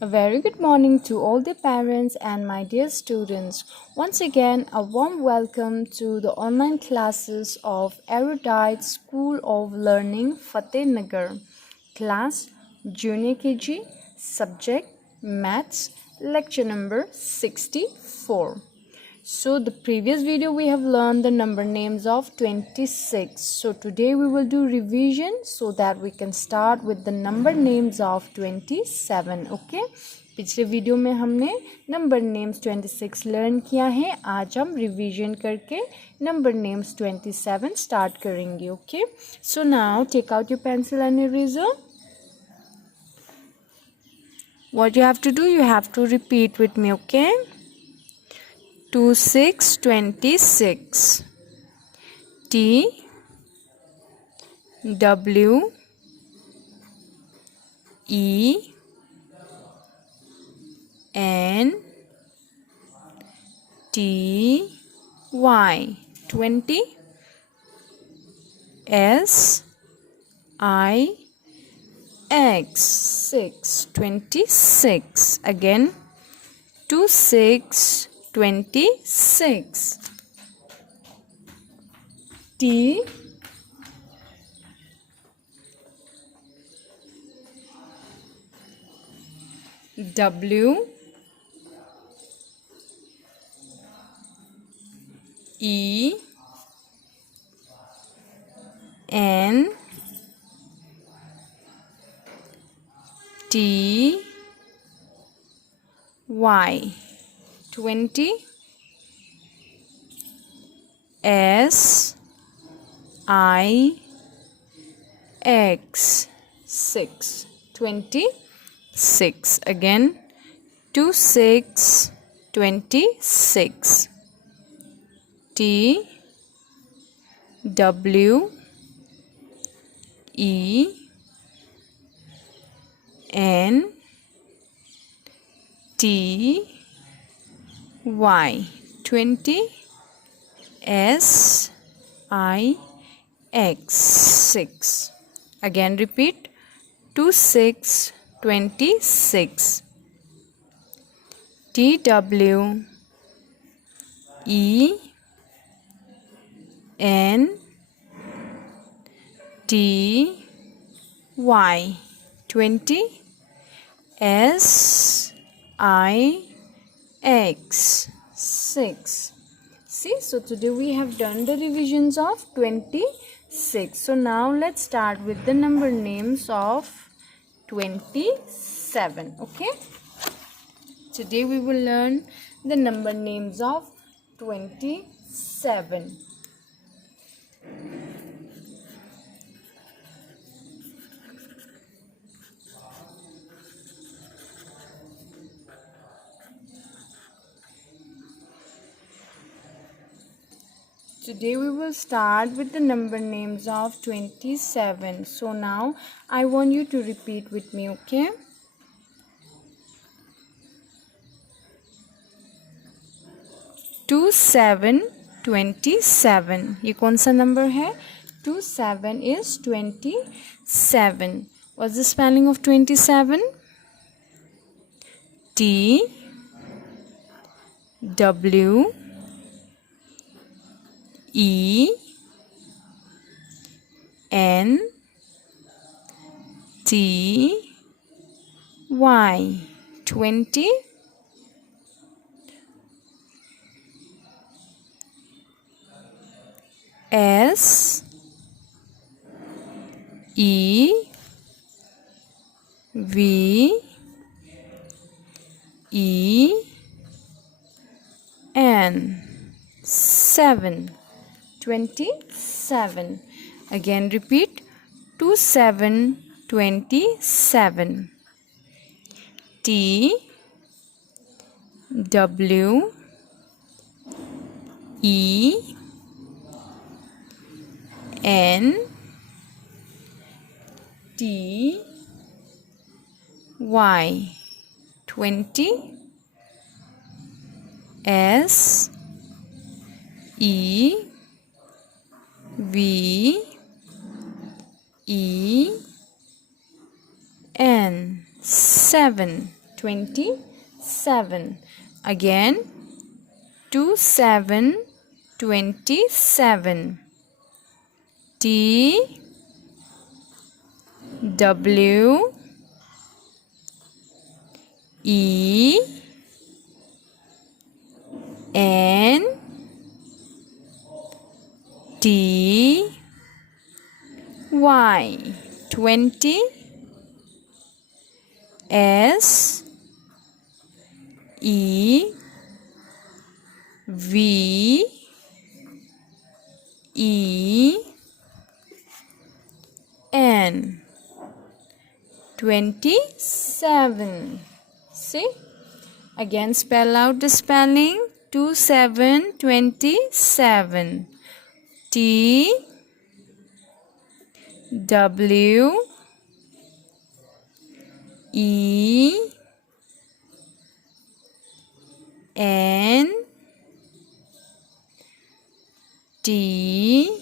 A very good morning to all the parents and my dear students. Once again, a warm welcome to the online classes of Erudite School of Learning Fatehnagar. Class Junior KG, Subject Maths, Lecture number 64. So the previous video we have learned the number names of 26. So today we will do revision so that we can start with the number names of 27. Okay. पिछले video में हमने number names 26 learn किया है. आज हम revision करके number names 27 start करेंगे. Okay. So now take out your pencil and eraser. What you have to do, you have to repeat with me. Okay. 26 T W E N T Y 20 S I X 6 26 again 26 26 T W E N T Y 20 S I X 6 26 again 26 26 T W E N T Y 20 S I X 6 again repeat 26 26 T W E N T Y 20 S I X 6. See, so today we have done the revisions of 26. So now let's start with the number names of 27. Okay. Today we will learn the number names of 27. Today we will start with the number names of 27. So now I want you to repeat with me, okay? Two seven 27. ये कौन सा number है? 27 is 27. What's the spelling of 27? T W E N T Y 20 S E V E N 7 27 again repeat 27 27 T W E N T Y 20 S E V E N 7 27. Again, 27, 27. T W E N T Y 20. S E V E N 27. See? Again spell out the spelling. 27, 27. T W E N T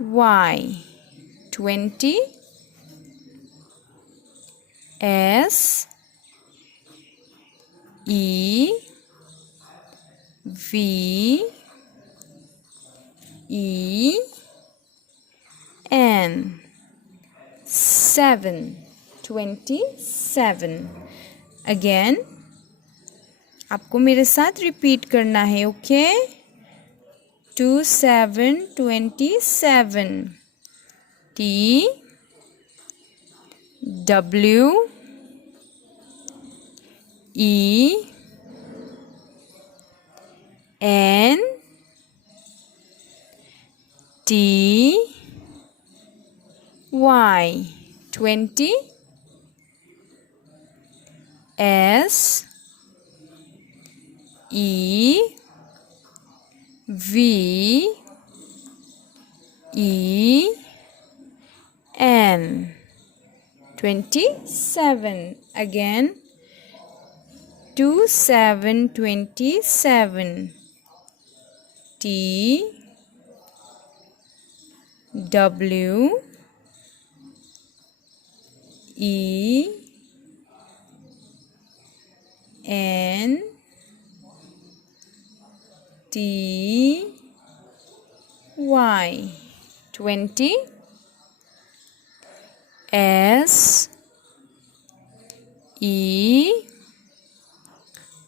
Y 20. S E V E N 7 27. Again आपको मेरे साथ repeat करना है. Okay 27 27. T W E N T Y 20. S E V E N 27. Again 27 27. T W E N T Y 20. S E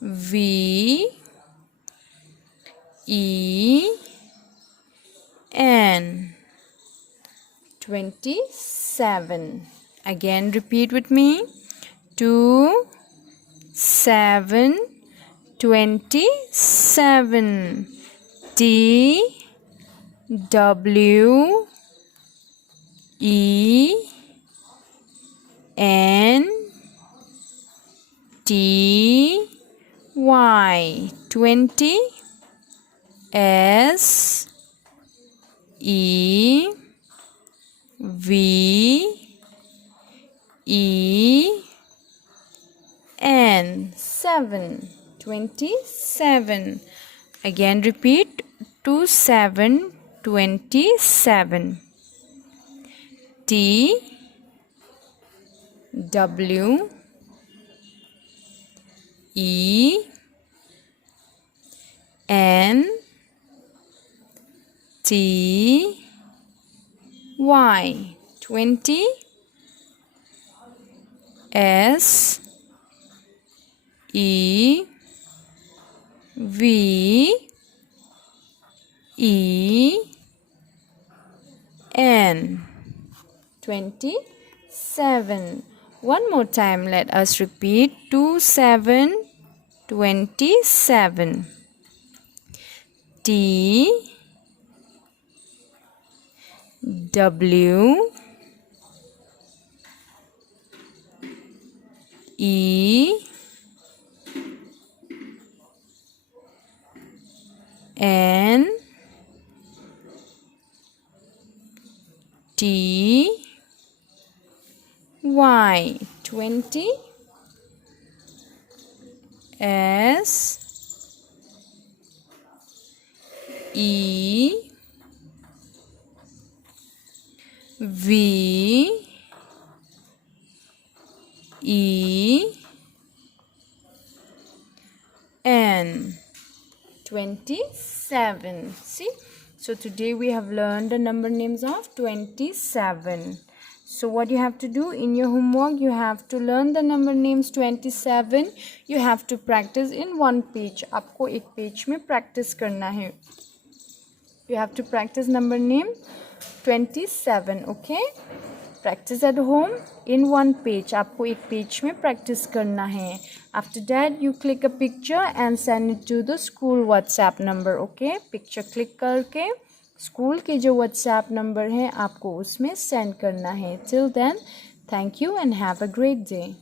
V E N 27. Again repeat with me. 2 7 27. T W E N T Y 20. S E V E N 7 27. Again repeat. 2 7 27. T W E N T Y 20. S E V E N 27. One more time, let us repeat. 2 7 27. T W E N T Y 20. S E V 27. See, so today we have learned the number names of 27. So what you have to do in your homework, you have to learn the number names 27. You have to practice in one page. आपको एक page में practice करना है. You have to practice number name 27. Okay, practice at home in one page. आपको एक page में practice करना है. After that you click a picture and send it to the school WhatsApp number. Okay, picture click करके school के जो WhatsApp number है आपको उसमें send करना है. Till then, thank you and have a great day.